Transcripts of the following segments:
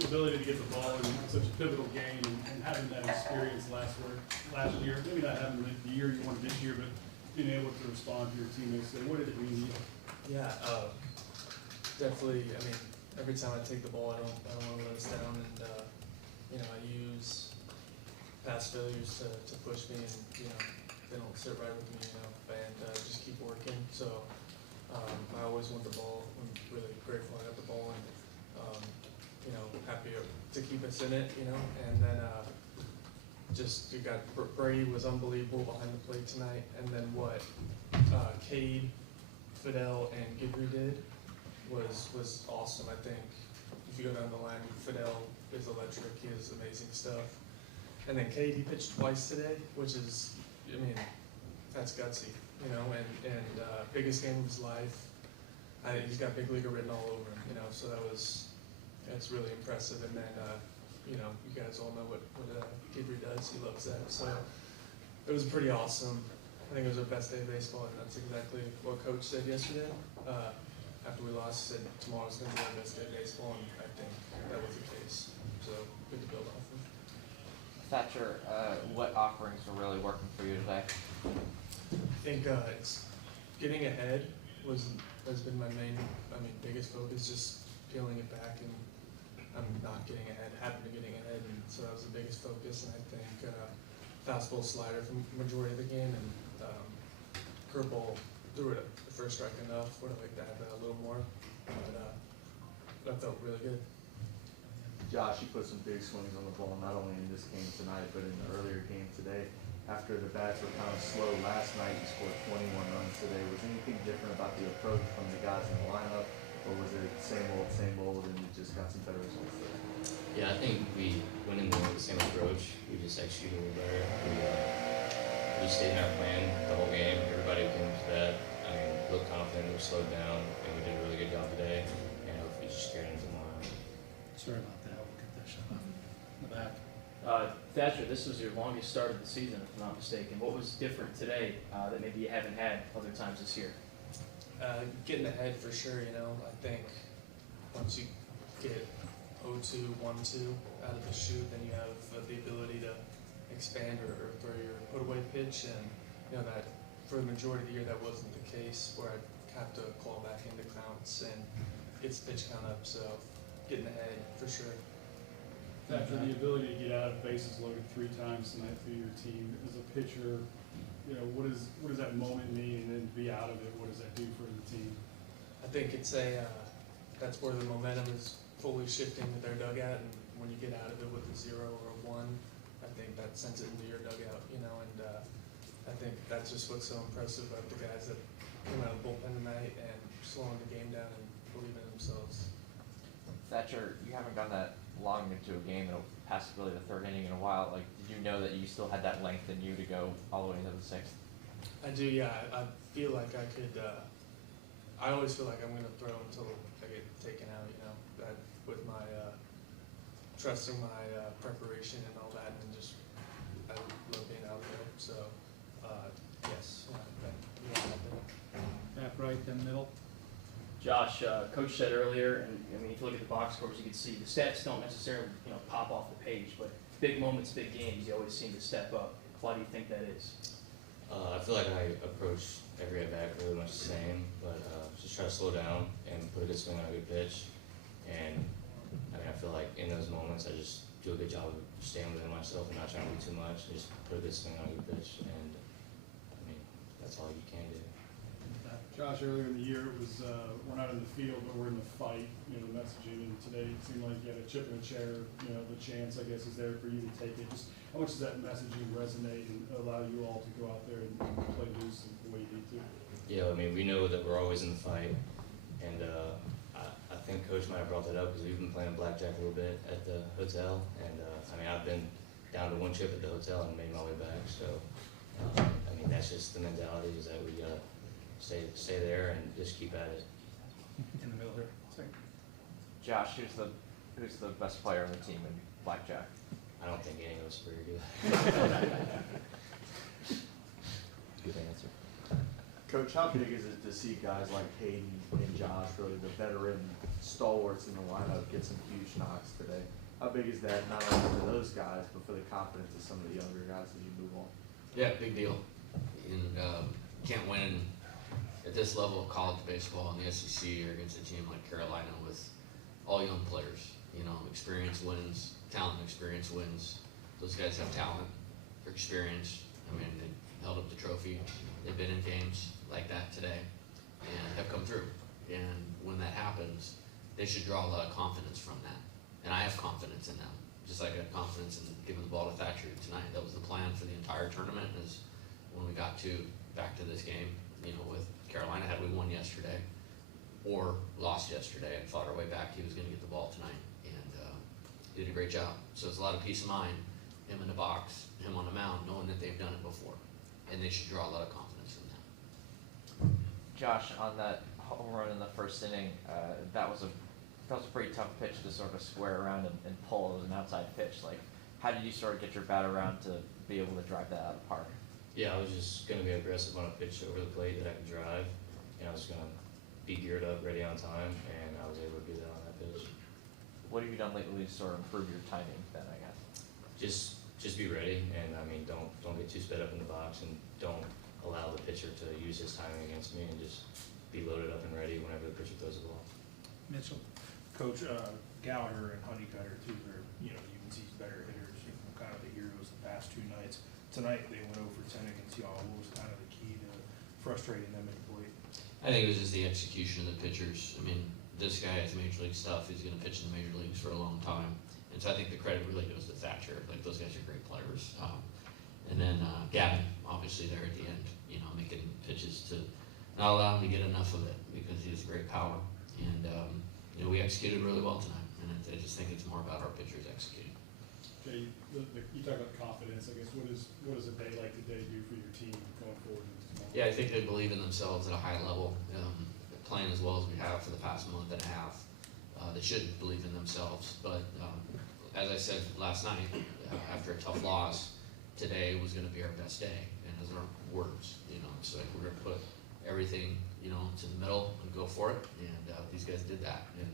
The ability to get the ball in such a pivotal game and having that experience last year, maybe not having the year you wanted this year, but being able to respond to your teammates. So what did it mean to you? Yeah, definitely. I mean, every time I take the ball, I don't want to let us down, and I use past failures to push me, and they don't sit right with me, and just keep working. So I always want the ball. I'm really grateful I got the ball, and happy to keep us in it, and then just you got Brady was unbelievable behind the plate tonight, and then what Cade, Fidel, and Gibry did was awesome. I think if you go down the line, Fidel is electric. He has amazing stuff, and then Cade, he pitched twice today, which is, I mean, that's gutsy, and biggest game of his life. He's got big leaguer written all over him, so that's really impressive. And then, you guys all know what Gibry does. He loves that. So it was pretty awesome. I think it was our best day of baseball, and that's exactly what Coach said yesterday. After we lost, he said tomorrow's going to be our best day of baseball, and I think that was the case. So good to build off of. Thatcher, what offerings are really working for you today? I think it's getting ahead has been my biggest focus, just peeling it back, and I'm not getting ahead, haven't been getting ahead, and so that was the biggest focus. And I think fastball slider for the majority of the game, and curveball threw it at the first strike enough. Would have liked to have that a little more, but that felt really good. Josh, you put some big swings on the ball, not only in this game tonight, but in the earlier game today. After the bats were kind of slow last night, you scored 21 runs today. Was anything different about the approach from the guys in the lineup, or was it same old, and you just got some better results there? Yeah, I think we went in there with the same approach. We just executed a little better. We stayed in our plan the whole game. Everybody came to that. Looked confident, we slowed down, and we did a really good job today. And hopefully just carried it tomorrow. Sorry about that. We'll get that shut off in the back. Thatcher, this was your longest start of the season, if I'm not mistaken. What was different today that maybe you haven't had other times this year? Getting ahead for sure. I think once you get 0-2, 1-2 out of the chute, then you have the ability to expand or throw your put-away pitch, and that for the majority of the year that wasn't the case, where I'd have to claw back into counts and get the pitch count up. So getting ahead for sure. After the ability to get out of bases loaded 3 times tonight for your team, as a pitcher, what does that moment mean? And then to be out of it, what does that do for the team? I think it's that's where the momentum is fully shifting to their dugout, and when you get out of it with a 0 or a 1, I think that sends it into your dugout, and I think that's just what's so impressive about the guys that came out of the bullpen tonight and slowing the game down and believing in themselves. Thatcher, you haven't gone that long into a game, it'll pass really the 3rd inning in a while. Did you know that you still had that length in you to go all the way into the 6th? I do, yeah. I feel like I could. I always feel like I'm going to throw until I get taken out. That with my trusting my preparation and all that, and just I love being out there. So yes, Back right, then middle. Josh, Coach said earlier, and if you look at the box scores, you can see the stats don't necessarily pop off the page, but big moments, big games, you always seem to step up. Why do you think that is? I feel like I approach every at-bat really much the same, but just try to slow down and put a good swing on a good pitch. And I feel like in those moments, I just do a good job of staying within myself and not trying to do too much, and just put a good swing on a good pitch. And that's all you can do. Josh, earlier in the year, it was we're not in the field, but we're in the fight. The messaging, and today it seemed like you had a chip in a chair. The chance, I guess, is there for you to take it. Just how much does that messaging resonate and allow you all to go out there and play loose the way you need to? Yeah, we know that we're always in the fight, and I think Coach might have brought that up because we've been playing blackjack a little bit at the hotel, and I've been down to 1 chip at the hotel and made my way back. So that's just the mentality, is that we gotta stay there and just keep at it. In the middle here. Josh, who's the best player on the team in blackjack? I don't think any of us are very good. Good answer. Coach, how big is it to see guys like Hayden and Josh Josh, really the veteran stalwarts in the lineup, get some huge knocks today. How big is that, not only for those guys, but for the confidence of some of the younger guys as you move on? Yeah, big deal. And can't win at this level of college baseball in the SEC or against a team like Carolina with all young players. You know, experience wins, talent and experience wins. Those guys have talent, they're experienced. I mean, they held up the trophy. They've been in games like that today and have come through. And when that happens, they should draw a lot of confidence from that. And I have confidence in them, just like I have confidence in giving the ball to Thatcher tonight. That was the plan for the entire tournament. Is when we got back to this game, you know, with Carolina, had we won yesterday or lost yesterday and fought our way back, he was going to get the ball tonight, and he did a great job. So it's a lot of peace of mind, him in the box, him on the mound, knowing that they've done it before, and they should draw a lot of confidence from that. Josh, on that home run in the first inning, that was a pretty tough pitch to sort of square around and pull. It was an outside pitch. Like, how did you sort of get your bat around to be able to drive that out of the park? Yeah, I was just gonna be aggressive on a pitch over the plate that I could drive, and I was gonna be geared up, ready on time, and I was able to do that on that pitch. What have you done lately to sort of improve your timing then, I guess? Just be ready, and I mean, don't get too sped up in the box, and don't allow the pitcher to use his timing against me, and just be loaded up and ready whenever the pitcher throws the ball. Mitchell, Coach Gallagher and Honeycutter, too, are, you know, you can see better hitters, you know, kind of the heroes the past two nights. Tonight, they went over 10 against y'all. What was kind of the key to frustrating them at the plate? I think it was just the execution of the pitchers. I mean, this guy has major league stuff. He's going to pitch in the major leagues for a long time. And so I think the credit really goes to Thatcher. Like, those guys are great players. And then Gavin, obviously, there at the end, you know, making pitches to not allow him to get enough of it because he has great power. And, you know, we executed really well tonight. And I just think it's more about our pitchers executing. Jay, you talk about confidence, I guess, what does a day like today do for your team going forward into tomorrow? Yeah, I think they believe in themselves at a high level, playing as well as we have for the past month and a half. They should believe in themselves, but as I said last night, after a tough loss, today was going to be our best day, and those are words, you know. So we're going to put everything, you know, to the middle and go for it, and these guys did that. And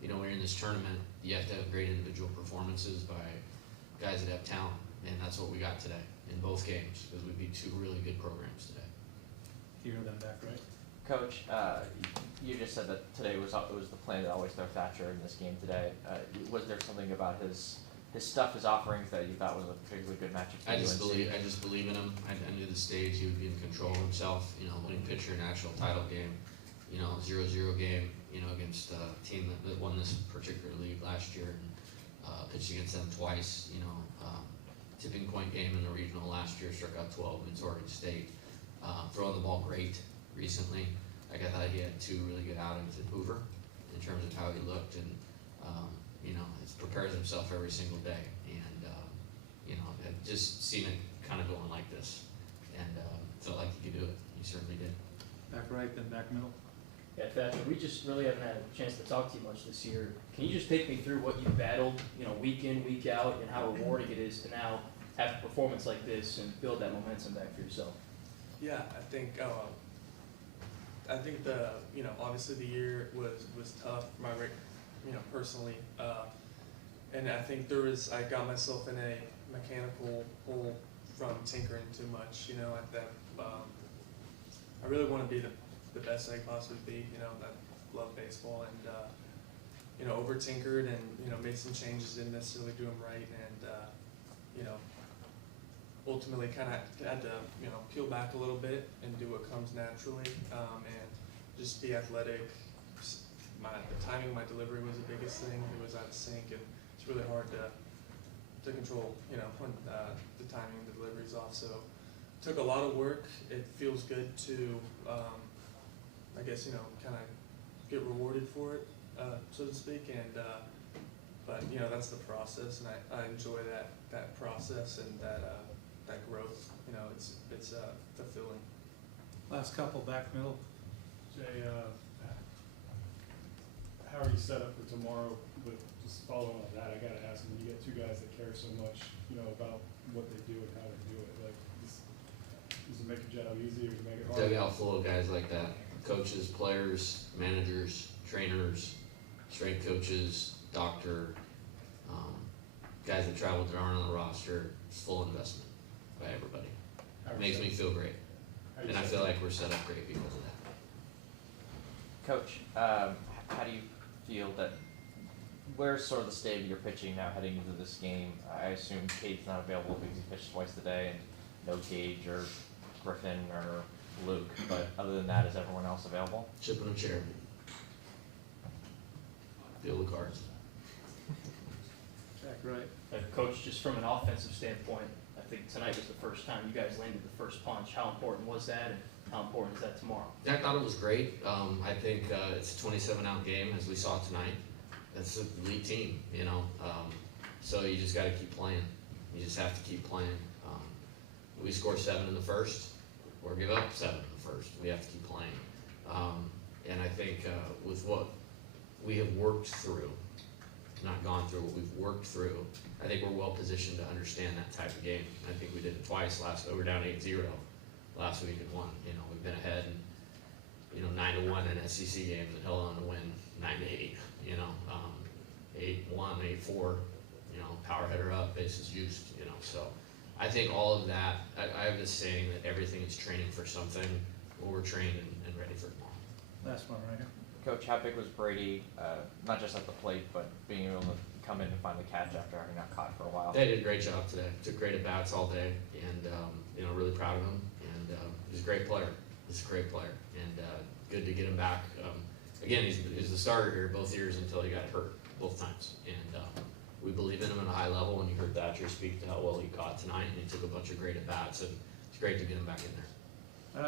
you know, when you're in this tournament, you have to have great individual performances by guys that have talent, and that's what we got today in both games, because we beat two really good programs today. Hero them back, right? Coach, you just said that today was the plan to always throw Thatcher in this game today. Was there something about his stuff, his offerings that you thought was a particularly good matchup for I just UNC? believe in him. I knew the stage, he would be in control of himself, you know, winning pitcher, national title game, you know, 0-0 game, you know, against a team that won this particular league last year, and pitched against them twice, you know, tipping point game in the regional last year, struck out 12 against Oregon State, throwing the ball great recently. Like, I thought he had two really good outings at Hoover in terms of how he looked, and you know, he prepares himself every single day, and you know, I've just seen it kind of going like this, and felt like he could do it. He certainly did. Back right, then back middle. Yeah, Thatcher, we just really haven't had a chance to talk to you much this year. Can you just take me through what you battled, you know, week in, week out, and how rewarding it is to now have a performance like this and build that momentum back for yourself? Yeah, I think the, you know, obviously the year was tough, you know, personally, and I think I got myself in a mechanical hole from tinkering too much, you know, I really want to be the best I can possibly be, you know, I love baseball, and you know, over tinkered and, you know, made some changes, didn't necessarily do them right, and you know, ultimately kind of had to, you know, peel back a little bit and do what comes naturally, and just be athletic. The timing of my delivery was the biggest thing. It was out of sync, and it's really hard to control, you know, when the timing of the delivery is off. So it took a lot of work. It feels good to, I guess, you know, kind of get rewarded for it, so to speak. And but you know, that's the process, and I enjoy that process and that growth. You know, it's fulfilling. Last couple, back middle. Jay, how are you set up for tomorrow? With just following on that, I gotta ask, when you get two guys that care so much, you know, about what they do and how they do it, like, does it make your job easier, does it make it harder? Dugout full of guys like that coaches, players, managers, trainers, strength coaches, doctor, guys that travel that aren't on the roster. It's full investment by everybody. It makes me feel great, and I feel like we're set up great because of that. Coach, how do you feel that, where's sort of the state of your pitching now heading into this game? I assume Cade's not available because he pitched twice today, and no Gage or Griffin or Luke, but other than that, is everyone else available? Chip in a chair. Feel the cards. Right. Coach, just from an offensive standpoint, I think tonight was the first time you guys landed the first punch. How important was that, and how important is that tomorrow? I thought it was great. I think it's a 27-out game, as we saw tonight. It's an elite team, you know. So you just got to keep playing. You just have to keep playing. We score 7 in the first, or give up 7 in the first. We have to keep playing. And I think with what we have worked through, not gone through, what we've worked through, I think we're well positioned to understand that type of game. I think we did it twice we were down 8-0 last week and won. You know, we've been ahead and, you know, 9-1 in SEC games and held on to win 9-8, you know, 8-1, 8-4, you know, power header up, bases juiced, you know. So I think all of that, I have this saying that everything is training for something. Well, we're trained and ready for tomorrow. Last one right here. Coach, how big was Brady, not just at the plate, but being able to come in and find the catch after having not caught for a while? They did a great job today. Took great at-bats all day, and, you know, really proud of him. And he's a great player. He's a great player, and good to get him back. Again, he's the starter here both years until he got hurt, both times. And we believe in him at a high level, and you heard Thatcher speak to how well he caught tonight, and he took a bunch of great at-bats, and it's great to get him back in there.